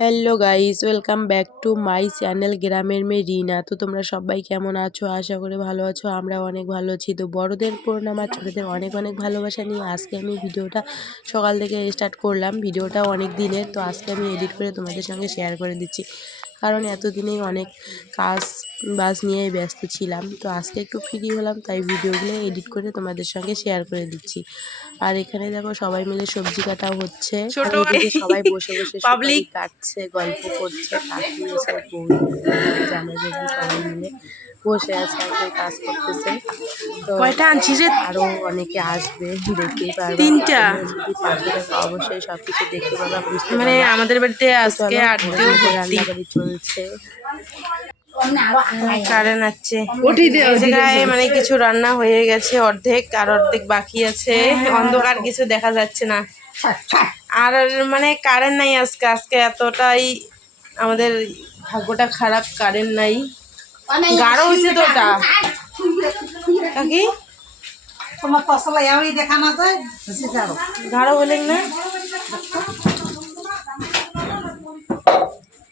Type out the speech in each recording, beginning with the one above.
Hello guys welcome back to my channel গ্রামের মেয়ে রিনা তো তোমরা সবাই কেমন আছো? আশা করে ভালো আছো। আমরা অনেক ভালো আছি। তো বড়দের প্রণাম আর ছোটোদের অনেক অনেক ভালোবাসা নিয়ে আজকে আমি ভিডিওটা সকাল থেকে স্টার্ট করলাম। ভিডিওটা অনেক দিনের। তো আজকে আমি এডিট করে তোমাদের সঙ্গে শেয়ার করে দিচ্ছি। কারণ এতদিনেই অনেক কাজ বাজ নিয়ে ব্যস্ত ছিলাম। তো আজকে একটু ফ্রি হলাম তাই ভিডিওগুলো এডিট করে তোমাদের সঙ্গে শেয়ার করে দিচ্ছি। আর এখানে দেখো সবাই মিলে সবজি কাটাও হচ্ছে। সবাই বসে বসে। সবাই কাটছে গল্প করছে কাকি এসে বৌদি জামাই বাবু সবাই মিলে বসে আছে আর কেউ কাজ করতেছে। তো কয়টা আনছিস রে? আরও অনেকে আসবে দেখতেই পারবে। তিনটা। যদি পাশে থাকো অবশ্যই সবকিছু দেখতে পারবা বুঝতে মানে আমাদের বাড়িতে আজকে রান্নাবাড়ি চলছে। কারেন্ট আছে। জায়গায় মানে কিছু রান্না হয়ে গেছে অর্ধেক আর অর্ধেক বাকি আছে। অন্ধকার কিছু দেখা যাচ্ছে না। আর মানে কারেন্ট নাই আজকে আজকে এতটাই আমাদের ভাগ্যটা খারাপ কারেন্ট নাই। গাঢ় হয়েছে তো ওটা কাকি তোমার ফসলা এমনই দেখানো যায় গাঢ় না?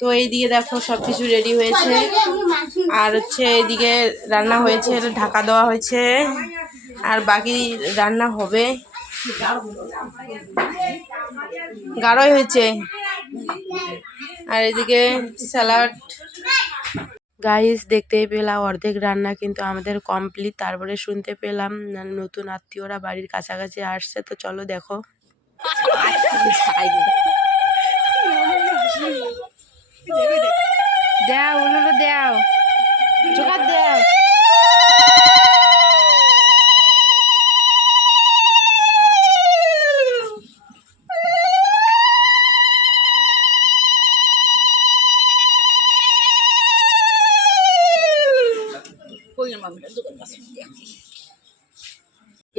তো এইদিকে দেখো সব কিছু রেডি হয়েছে আর হচ্ছে এদিকে রান্না হয়েছে এটা ঢাকা দেওয়া হয়েছে আর বাকি রান্না হবে। গাঢ়ই হয়েছে। আর এদিকে স্যালাড। গাইস দেখতেই পেলাম অর্ধেক রান্না কিন্তু আমাদের কমপ্লিট। তারপরে শুনতে পেলাম নতুন আত্মীয়রা বাড়ির কাছাকাছি আসছে তো চলো দেখো। দাও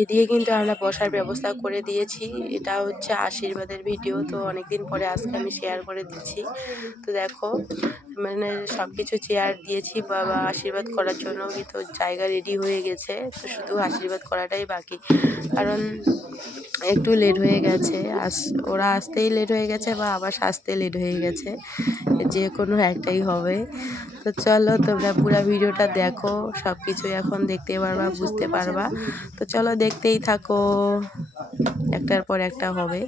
এদিকে কিন্তু আমরা বসার ব্যবস্থা করে দিয়েছি। এটা হচ্ছে আশীর্বাদের ভিডিও, তো অনেকদিন পরে আজকে আমি শেয়ার করে দিচ্ছি। তো দেখো মানে সব কিছু চেয়ার দিয়েছি, বাবা আশীর্বাদ করার জন্য, কিন্তু জায়গা রেডি হয়ে গেছে। তো শুধু আশীর্বাদ করাটাই বাকি। কারণ একটু লেট হয়ে গেছে। আস, ওরা আসতেই লেট হয়ে গেছে বা আবার আসতে লেট হয়ে গেছে। যে কোনো একটাই হবে। তো চলো তোমরা পুরো ভিডিওটা দেখো। সব কিছুই এখন দেখতে পারবা, বুঝতে পারবা। তো চলো দেখতেই থাকো। একটার পর একটা হবে।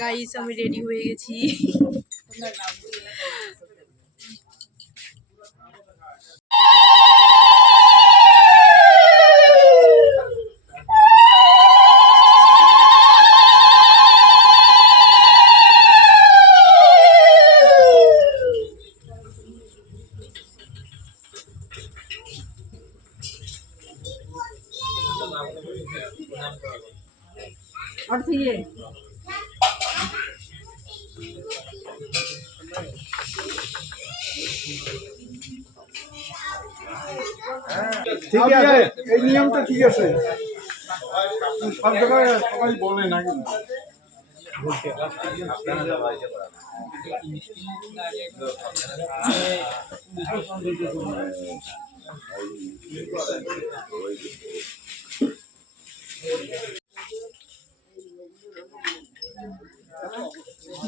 গাইস আমি রেডি হয়ে গেছি। ঠিক আছে এই নিয়মটা ঠিক আছে। সব জায়গায় সবাই বলে না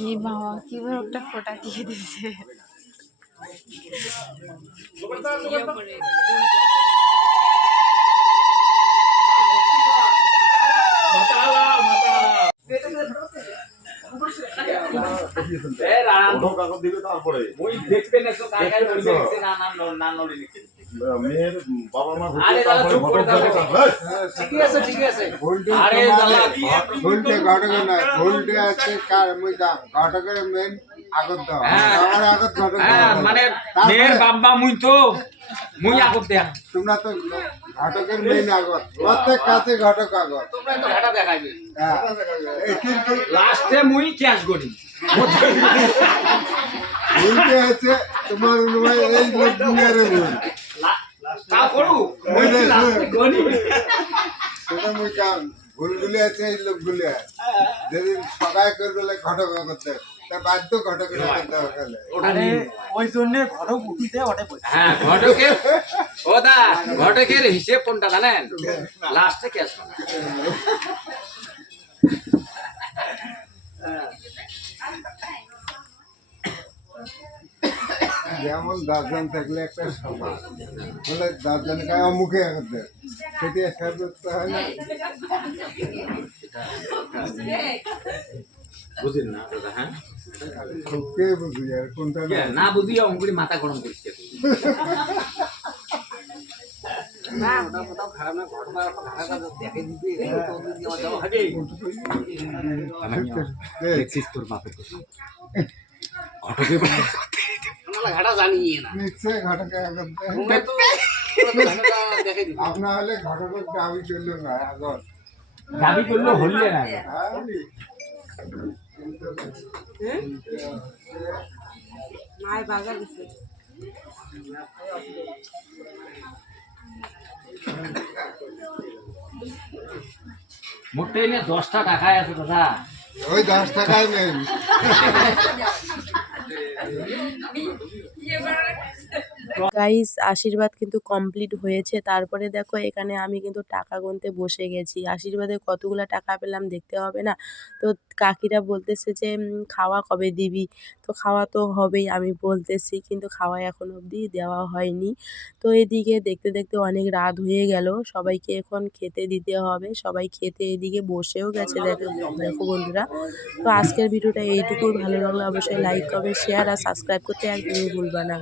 এই বাবা কীভাবে একটা ফোটা দিয়ে দিয়েছে ওঠো কাগজ দিবে তারপরে মেয়ের বাবা মা আরে দাদা, চুপ করে দাও। তারপরে। ভুলটি আরে দাদা, ভুলটি ঘটকে না ভুলটি আছে কার মুই ঘটকের মেন আগত দাও হ্যাঁ। আমার আগত ঘটক হ্যাঁ মানে মেয়ের বাবা মুই তো মুই আগত দেয়া। তোমরা তো ঘটকের মেন আগত প্রত্যেক কাছে ঘটক আগত। তোমরা তো ঘাটা দেখাইবে। হ্যাঁ। কিন্তু লাস্টে মুই ক্যাশ করি ভুলটি আছে তোমার এই দুনিয়ারে তা সেটা মুই কাম। ভুলগুলি আছে এই লোকগুলি যেদিন সবাই করে দিলে ঘটক আগত দেয়। আরে ওই জন্য ঘটক উঠিতে ওটা বলছি হ্যাঁ ঘটকের ও দা ঘটকের হিসেব কোনটা জানেন? লাস্টে ক্যাশ যেমন দশজন থাকলে একটা সমাজ বলে দশজন গায়ে অমুখে একত্রে সেটি একটা করতে হয় না। না দাদা হ্যাঁ? বুঝি আর কোনটা না? না বুঝিয়ে অঙ্কুরি মাথা গরম করছে। দেখছিস তোর বাপের নিশ্চয় ঘটকে একত্রে আপনার হলে ঘটকের দাবি চলল না আগত দাবি করলে হলে না। মায়ের বাজার গেছে মোটে এনে দশটা টাকায় আছে দাদা। ওই দশ টাকায় নেই। Yeah, Veronica. গাইস আশীর্বাদ কিন্তু কমপ্লিট হয়েছে। তারপরে দেখো, এখানে আমি কিন্তু টাকা গুনতে বসে গেছি। আশীর্বাদে কতগুলো টাকা পেলাম দেখতে হবে না? তো কাকিরা বলতেছে যে খাওয়া কবে দিবি? তো খাওয়া তো হবেই, আমি বলতেছি, কিন্তু খাওয়া এখন অবধি দেওয়া হয়নি। তো এদিকে দেখতে দেখতে অনেক রাত হয়ে গেল। সবাইকে এখন খেতে দিতে হবে। সবাই খেতে এদিকে বসেও গেছে, দেখো দেখো বন্ধুরা। তো আজকের ভিডিওটা এইটুকুই। ভালো লাগলে অবশ্যই লাইক কমেন্ট শেয়ার আর সাবস্ক্রাইব করতে একদমই ভুলবা না।